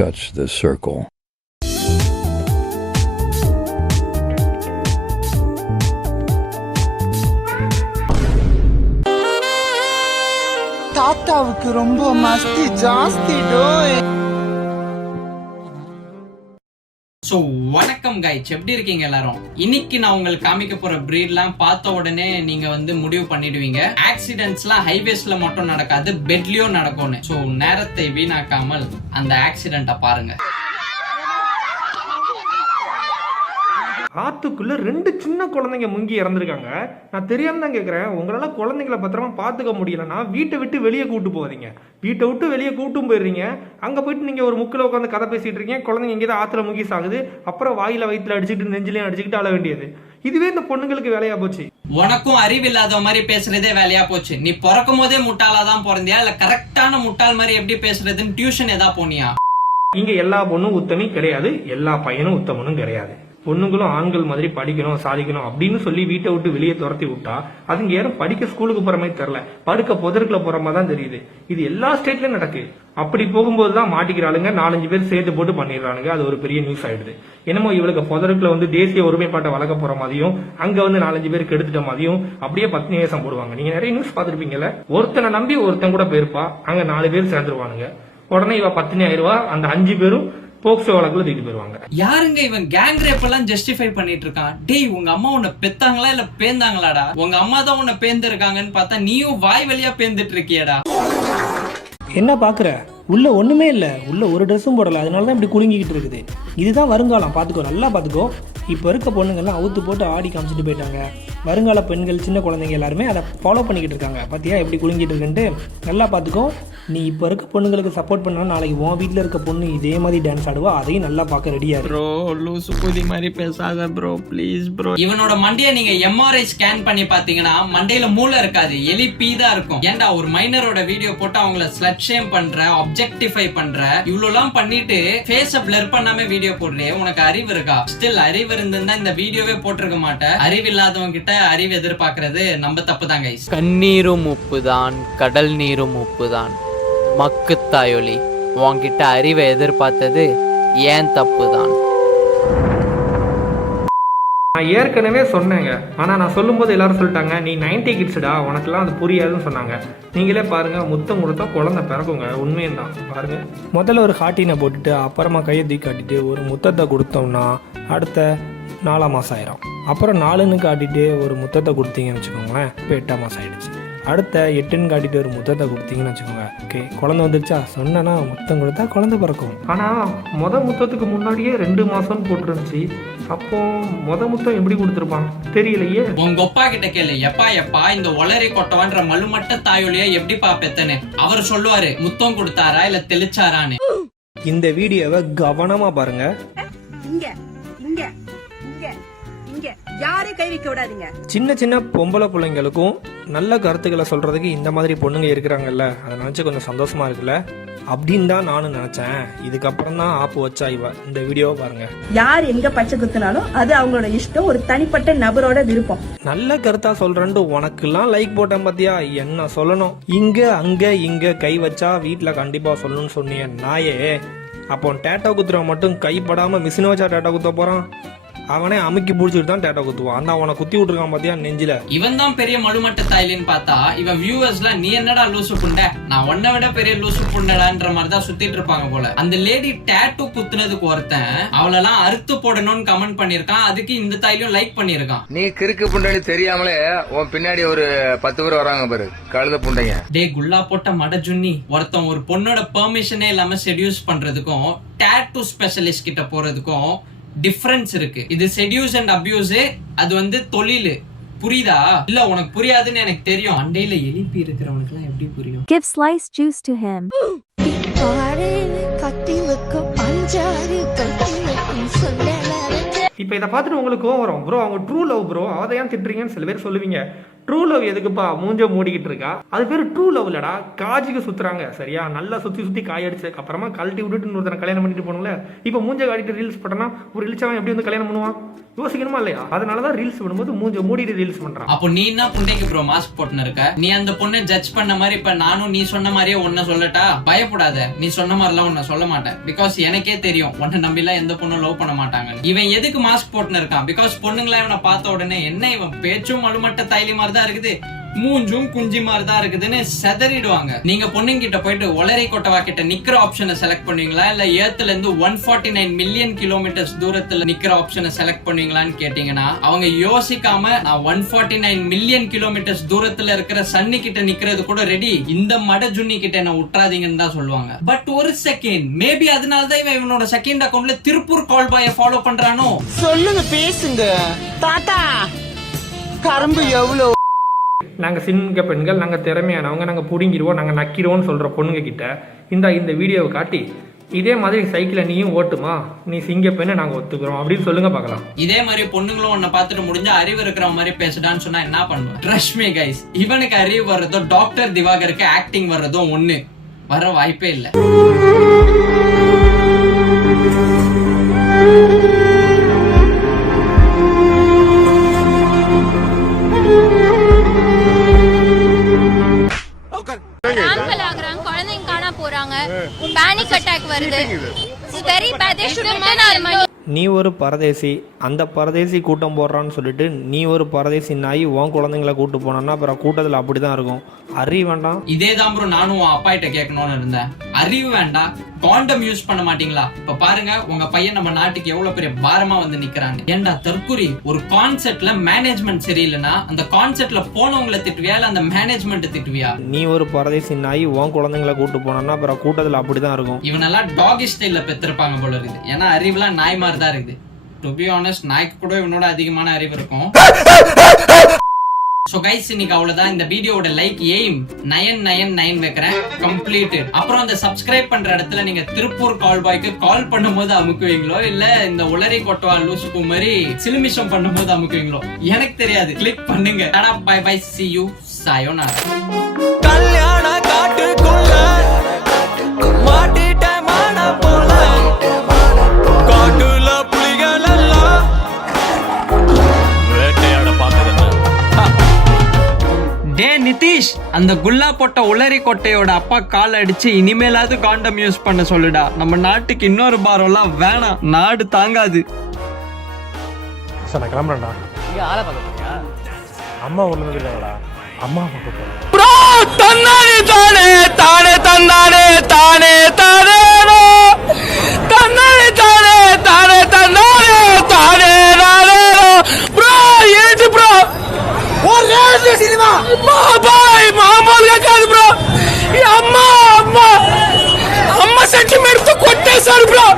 touch the circle. தாத்தாவுக்கு ரொம்ப மஸ்தி ஜாஸ்தி டோய். ஸோ வணக்கம் கைஸ், எப்படி இருக்கீங்க எல்லாரும்? இன்னைக்கு நான் உங்களுக்கு காமிக்க போற பிரீட்லாம் பார்த்த உடனே நீங்க வந்து முடிவு பண்ணிடுவீங்க, ஆக்சிடென்ட்ஸ்லாம் ஹைவேஸ்ல மட்டும் நடக்காது, பெட்லயும் நடக்கும்னு. ஸோ நேரத்தை வீணாக்காமல் அந்த ஆக்சிடென்ட்டை பாருங்க. ஆத்துக்குள்ள 2 சின்ன குழந்தைங்க முங்கி இறந்துருக்காங்க. நான் தெரியாம தான் கேட்குறேன், உங்களால குழந்தைங்கள பத்திரமா பார்த்துக்க முடியலன்னா வீட்டை விட்டு வெளியே கூட்டு போகாதீங்க. வீட்டை விட்டு வெளியே கூட்டும் போயிடுறீங்க, அங்கே போயிட்டு நீங்கள் ஒரு முக்கில் உட்காந்து கதை பேசிட்டு இருக்கீங்க, குழந்தைங்க எங்கேயாவது ஆற்றுல முங்கி சாகுது, அப்புறம் வாயில வயிற்றுல அடிச்சுட்டு நெஞ்சிலையும் அடிச்சுக்கிட்டு அழ வேண்டியது. இதுவே இந்த பொண்ணுங்களுக்கு வேலையா போச்சு. உனக்கும் அறிவில்லாத மாதிரி பேசுறதே வேலையா போச்சு. நீ பிறக்கும் போதே முட்டாளாதான் பிறந்தியா, இல்ல கரெக்டான முட்டாள் மாதிரி எப்படி பேசுறதுன்னு டியூஷன் ஏதா போனியா? இங்க எல்லா பொண்ணும் உத்தமி கிடையாது, எல்லா பையனும் உத்தமனும் கிடையாது. பொண்ணுங்களும் ஆண்கள் மாதிரி படிக்கணும் சாதிக்கணும் அப்படின்னு சொல்லி வீட்டை விட்டு வெளியே துரத்தி விட்டா அதுங்க யாரும் படிக்க ஸ்கூலுக்கு போற மாதிரி தெரியல, படுக்க புதற்குள்ள போற மாதிரி தான் தெரியுது. இது எல்லா ஸ்டேட்லயும் நடக்கு. அப்படி போகும்போது தான் மாட்டிக்கிறாளுங்க, 4-5 பேர் சேர்த்து போட்டு பண்ணிடுறானுங்க. அது ஒரு பெரிய நியூஸ் ஆயிடுது. என்னமோ இவளுக்கு புதற்குள்ள வந்து தேசிய ஒருமைப்பாட்டை வளர்க்க போற மாதிரியும், அங்க வந்து 4-5 பேர் கெடுத்துட்ட மாதிரியும் அப்படியே பத்னி வேஷம் போடுவாங்க. நீங்க நிறைய நியூஸ் பார்த்துருப்பீங்கல்ல, ஒருத்தனை நம்பி ஒருத்தன் கூட போயிருப்பா, அங்க 4 பேர் சேர்ந்துருவானுங்க. உடனே இவ பத்னி ஆயிடுவா, அந்த 5 பேரும் போக்சோ வழக்குல தூக்கிட்டு போயிருவாங்க. யாருங்க இவன் கேங் ரேப் எல்லாம் ஜஸ்டிஃபை பண்ணிட்டு இருக்கான்? டேய், உங்க அம்மா உன்னை பெத்தாங்களா இல்ல பேந்தாங்களாடா? உங்க அம்மா தான் உன்னை பேந்திருக்காங்கன்னு பார்த்தா நீயும் வாய் வழியா பேந்துட்டு இருக்கியடா. என்ன பாக்குற? உள்ள ஒண்ணுமே இல்ல, உள்ள ஒரு ட்ரெஸ்ஸும் போடல, அதனாலதான் இப்படி குலுங்கிக்கிட்டு இருக்குது. இதுதான் வருங்காலம், பாத்துக்கோ, நல்லா பாத்துக்கோ. இப்போ இருக்க பொண்ணுங்கள்லாம் அவுத்து போட்டு ஆடி காமிச்சிட்டு போயிட்டாங்க. வருங்கால பெண்கள் சின்ன குழந்தைங்க எல்லாருமே அதை ஃபாலோ பண்ணிக்கிட்டு இருக்காங்க. பார்த்தியா எப்படி குலுங்கிட்டு இருக்குன்ட்டு? நல்லா பார்த்துக்கோ. நீ இப்போ இருக்க பொண்ணுங்களுக்கு சப்போர்ட் பண்ணா நாளைக்கு உன் வீட்டில் இருக்க பொண்ணு இதே மாதிரி டான்ஸ் ஆடுவா, அதையும் நல்லா பார்க்க ரெடியா ப்ரோ. லூசு புதி மாதிரி பேசாத ப்ரோ, ப்ளீஸ் ப்ரோ. இவனோட மண்டையை நீங்க எம்ஆர்ஐ ஸ்கேன் பண்ணி பாத்தீங்கன்னா மண்டையில மூளை இருக்காது, எலி பீ தான் இருக்கும். ஏன்டா ஒரு மைனரோட வீடியோ போட்டு அவங்கள ஸ்லட் ஷேம் பண்ற, ஆப்ஜெக்டிஃபை பண்ற, இவ்வளவுலாம் பண்ணிட்டு ஃபேஸ பிளர் பண்ணாம வீடியோ போடுறே, உனக்கு அறிவு இருக்கா? ஸ்டில் அறிவு இருந்தா இந்த வீடியோவே போட்டிருக்க மாட்டேன். அறிவு இல்லாதவங்க கிட்ட அறிவு எதிர்பார்க்கறது நம்ம தப்பு தான் கைஸ். கண்ணீரும் உப்புதான், கடல் நீரும் உப்புதான். மக்குத்தாயொலி, உன்கிட்ட அறிவை எதிர்பார்த்தது ஏன் தப்பு தான். நான் ஏற்கனவே சொன்னேங்க, ஆனா நான் சொல்லும் போது எல்லாரும் சொல்லிட்டாங்க, நீ 90 கிட்ஸ்டா, உனக்கெல்லாம் அது புரியாதுன்னு சொன்னாங்க. நீங்களே பாருங்க, முத்தம் கொடுத்தா குழந்தை பிறக்குங்க, உண்மையும் தான். பாருங்க, முதல்ல ஒரு ஹாட்டினை போட்டுட்டு அப்புறமா கையை தூக்கி காட்டிட்டு ஒரு முத்தத்தை கொடுத்தோம்னா அடுத்த 4ஆம் மாதம் ஆயிரும். அப்புறம் 4ன்னு காட்டிட்டு ஒரு முத்தத்தை கொடுத்தீங்கன்னு வச்சுக்கோங்களேன், இப்போ 8ஆம் மாதம் ஆயிடுச்சு. அடுத்த 8ன்னு காட்டிட்டு ஒரு முத்தத்தை கொடுத்தீங்கன்னு வச்சுக்கோங்க, ஓகே குழந்தை வந்துருச்சா? சொன்னா முத்தம் கொடுத்தா குழந்தை பிறக்கும். ஆனா முத்தத்துக்கு முன்னாடியே 2 மாசம்னு போட்டுருந்துச்சு. அப்போ முத்தம் எப்படி கொடுத்துருப்பான் தெரியலையே. உங்க அப்பா கிட்ட கேளு, எப்பா இந்த ஒளரி கொட்டவான்ற மலுமட்ட தாயொலியா எப்படி பாப்பேத்தனு அவர் சொல்லுவாரு, முத்தம் கொடுத்தாரா இல்ல தெளிச்சாரான்னு. இந்த வீடியோவை கவனமா பாருங்க. யாரும் கை வைக்க விடாதீங்க. சின்ன சின்ன பொம்பளை பிள்ளைங்களுக்கும் நல்ல கருத்துக்களை சொல்றதுக்கு இந்த மாதிரி பொண்ணுங்க இருக்கிறாங்கல்ல, அதை நினைச்சு கொஞ்சம் சந்தோஷமா இருக்குல்ல அப்படின்னு தான் நானும் நினைச்சேன். இதுக்கப்புறம் தான் ஆப்பு வச்சா இவ. இந்த வீடியோவை பாருங்க. யார் எங்க பச்சை குத்துனாலும் அது அவங்களோட இஷ்டம், ஒரு தனிப்பட்ட நபரோட விருப்பம். நல்ல கருத்தா சொல்றேன்னு உனக்கெல்லாம் லைக் போட்டேன் பாத்தியா? என்ன சொல்லணும்? இங்க அங்க இங்க கை வச்சா வீட்டுல கண்டிப்பா சொல்லணும்னு சொன்னிய நாயே. அப்போ டேட்டா குத்துறவன் மட்டும் கைப்படாம மிஷினை வச்சா டேட்டா குத்த போறான்? அவனே அமுக்கி புடிச்சிட்டு தான் டேட்டா குத்துவான். அந்த அவனை குத்தி விட்டுருக்கான் பாத்தியா நெஞ்சில. இவன் தான் பெரிய மழுமட்ட தாயிலின்னு பார்த்தா இவன் வியூவர்ஸ்ல நீ என்னடா லூசு புண்டை, நான் உன்னை விட பெரிய லூசு புண்டடான்ற மாதிரி தான் சுத்திட்டு இருப்பாங்க போல. அந்த லேடி டேட்டூ குத்துனதுக்கு ஒருத்தன் அவளெல்லாம் அறுத்து போடணும்னு கமெண்ட் பண்ணிருக்கான். அதுக்கு இந்த தாயிலும் லைக் பண்ணிருக்கான். நீ கிறுக்கு புண்டை தெரியாமலே உன் பின்னாடி ஒரு 10 பேர் வராங்க பாரு, கழுத புண்டைங்க. டே குல்லா போட்ட மடஜுன்னி, ஒருத்தன் ஒரு பொண்ணோட பெர்மிஷனே இல்லாம செடியூஸ் பண்றதுக்கும் டேட்டூ ஸ்பெஷலிஸ்ட் கிட்ட போறதுக்கும் டிஃபரன்ஸ் இருக்கு. இது செடியூஸ் அண்ட் அபியூஸ், அது வந்து தொழில். புரியுதா? இல்ல உனக்கு புரியாதுன்னு எனக்கு தெரியும். அண்டையில எழுப்பி இருக்கிறவனுக்கு எல்லாம் எப்படி புரியும்? Give slice juice to him. இப்ப இதை பார்த்துட்டு உங்களுக்கு கோவம் வரும். ப்ரோ அவங்க ட்ரூ லவ் ப்ரோ, அதை ஏன் திட்டுறீங்கன்னு சில பேர் சொல்லுவீங்க. ட்ரூ லவ் எதுக்குப்பா மூஞ்ச மூடிக்கிட்டு இருக்கா? அது பேர் ட்ரூ லவ் இல்லடா, காஜுக்கு சுத்துறாங்க சரியா? நல்லா சுத்தி காய அடிச்சதுக்கு அப்புறமா கழட்டி விட்டுட்டு ஒருத்தனை கல்யாணம் பண்ணிட்டு போகணும்ல. இப்போ மூஞ்ச காட்டிட்டு ரீல்ஸ் பண்ணனா ஒரு இழிச்சவன் எப்படி வந்து கல்யாணம் பண்ணுவான்? யோசிக்கணுமா இல்லையா? அதனாலதான் ரீல்ஸ் பண்ணும்போது மூஞ்ச மூடிட்டு ரீல்ஸ் பண்றான். அப்போ நீ என்ன புண்டைக்கு ப்ரோ மாஸ்க் போட்டுன்னு இருக்க? நீ அந்த பொண்ணை ஜட்ஜ் பண்ண மாதிரி இப்ப நானும் நீ சொன்ன மாதிரியே ஒன்ன சொல்லட்டா? பயப்படாத, நீ சொன்ன மாதிரிலாம் ஒன்ன சொல்ல மாட்டேன். பிகாஸ் எனக்கே தெரியும் உன்னை நம்பிலாம் எந்த பொண்ணும் லவ் பண்ண மாட்டாங்க. இவன் எதுக்கு மாஸ்க் போட்டுன்னு இருக்கான்? பிகாஸ் பொண்ணுங்களா இவனை பார்த்த உடனே என்ன இவன் பேச்சும் மழுமட்ட தைலி மாதிரி தான் இருக்குது, மூஞ்சும் குஞ்சி மாதிரி தான் இருக்குதுன்னு செதறிடுவாங்க. நீங்க பொண்ணுங்க கிட்ட போயிட்டு ஒளரை கொட்டவா கிட்ட நிக்கிற ஆப்ஷனை செலக்ட் பண்ணுவீங்களா, இல்ல ஏத்துல இருந்து 149 மில்லியன் கிலோமீட்டர்ஸ் தூரத்துல நிக்கிற ஆப்ஷனை செலக்ட் பண்ணுவீங்களான்னு கேட்டீங்கன்னா அவங்க யோசிக்காம நான் 149 மில்லியன் கிலோமீட்டர்ஸ் தூரத்துல இருக்கிற சன்னி கிட்ட நிக்கிறது கூட ரெடி, இந்த மட ஜுன்னி கிட்ட என்ன விட்டுறாதீங்கன்னு தான் சொல்லுவாங்க. பட் ஒரு செகண்ட், மேபி அதனாலதான் இவன் இவனோட செகண்ட் அக்கௌண்ட்ல திருப்பூர் கால் பாய ஃபாலோ பண்றானோ? சொல்லுங்க, பேசுங்க தாத்தா. கரும்பு எவ்வளவு? நாங்கள் சிங்க பெண்கள், நாங்கள் திறமையானவங்க, நாங்கள் பிடுங்கிடுவோம், நாங்கள் நக்கிடுவோம்னு சொல்கிற பொண்ணுங்க கிட்ட இந்த வீடியோவை காட்டி இதே மாதிரி சைக்கிளை நீயும் ஓட்டுமா, நீ சிங்க பெண்ணை நாங்கள் ஒத்துக்கிறோம் அப்படின்னு சொல்லுங்க பார்க்கலாம். இதே மாதிரி பொண்ணுங்களும் உன்னை பார்த்துட்டு முடிஞ்சா அறிவு இருக்கிற மாதிரி பேசுடான்னு சொன்னா என்ன பண்ணுவோம்? ட்ரஸ்ட் மீ கைஸ், இவனுக்கு அறிவு வர்றதோ டாக்டர் திவாகருக்கு ஆக்டிங் வர்றதோ ஒண்ணு, வர வாய்ப்பே இல்லை. குழந்தைங்க காணா போறாங்க, பேனிக் அட்டாக் வருது. Very bad. நீ ஒரு பரதேசி, அந்த பரதேசி கூட்டம் போடுறான்னு சொல்லிட்டு நீ ஒரு பரதேசி நாய் உன் குழந்தைங்களை கூட்டு போனோன்னா அப்புறம் கூட்டத்தில் அப்படி தான் இருக்கும். அறிவு வேண்டாம். இதே தான் ப்ரோ நானும் உன் அப்பா கிட்ட கேட்கணும்னு இருந்தேன். அறிவு வேண்டாம், காண்டம் யூஸ் பண்ண மாட்டீங்களா? இப்ப பாருங்க உங்க பையன் நம்ம நாட்டுக்கு எவ்வளவு பெரிய பாரமா வந்து நிக்கிறாங்க. ஏண்டா தற்குறி, ஒரு கான்செப்ட்ல மேனேஜ்மெண்ட் சரியில்லைன்னா அந்த கான்செப்ட்ல போனவங்களை திட்டுவியா இல்ல அந்த மேனேஜ்மெண்ட் திட்டுவியா? நீ ஒரு பரதேசி நாய் உன் குழந்தைங்களை கூட்டு போனோன்னா அப்புறம் கூட்டத்தில் அப்படி தான் இருக்கும். இவனெல்லாம் டாகி ஸ்டைல்ல பெற்றிருப்பாங்க போல இருக்குது. ஏன்னா அறிவுலாம் நாய் மாதிரி தான் இருக்குது. டு பி ஆனஸ்ட், நாய்க்கு கூட இவனோட அதிகமான அறிவு இருக்கும். சோ கைஸ், இன்னைக்கு அவ்வளவுதான். இந்த வீடியோவோட லைக் எய்ம் 999 வைக்கிறேன், கம்ப்ளீட்டட். அப்புறம் அந்த சப்ஸ்கிரைப் பண்ற இடத்துல நீங்க திருப்பூர் கால் பாய்க்கு கால் பண்ணும்போது அமுக்குவீங்களோ இல்ல இந்த உளறி கொட்டவா லூசுக்கு மாதிரி சிலுமிஷம் பண்ணும்போது அமுக்குவீங்களோ எனக்கு தெரியாது. கிளிக் பண்ணுங்க. Tata, bye bye, see you, sayonara. கல்யாண காட்டுக்குள்ள மாட்டிட்ட மான போல காட்டுல புலிகள் எல்லாம் வேட்டையாட பாக்குறேன். டே நிதிஷ், அந்த குல்லா போட்ட உளறி கொட்டையோட அப்பா கால் அடிச்சு இனிமேலாவது காண்டம் யூஸ் பண்ண சொல்லுடா. நம்ம நாட்டுக்கு இன்னொரு பாரம்லாம் வேணாம், நாடு தாங்காது. சார் நான் கிளம்புறேன்டா. இங்க ஆளை பார்க்க போறியா? அம்மா ஊர்ல இருந்து இருக்காங்களா? அம்மா பார்க்க போறேன். தானே தானே தானே தானே தானே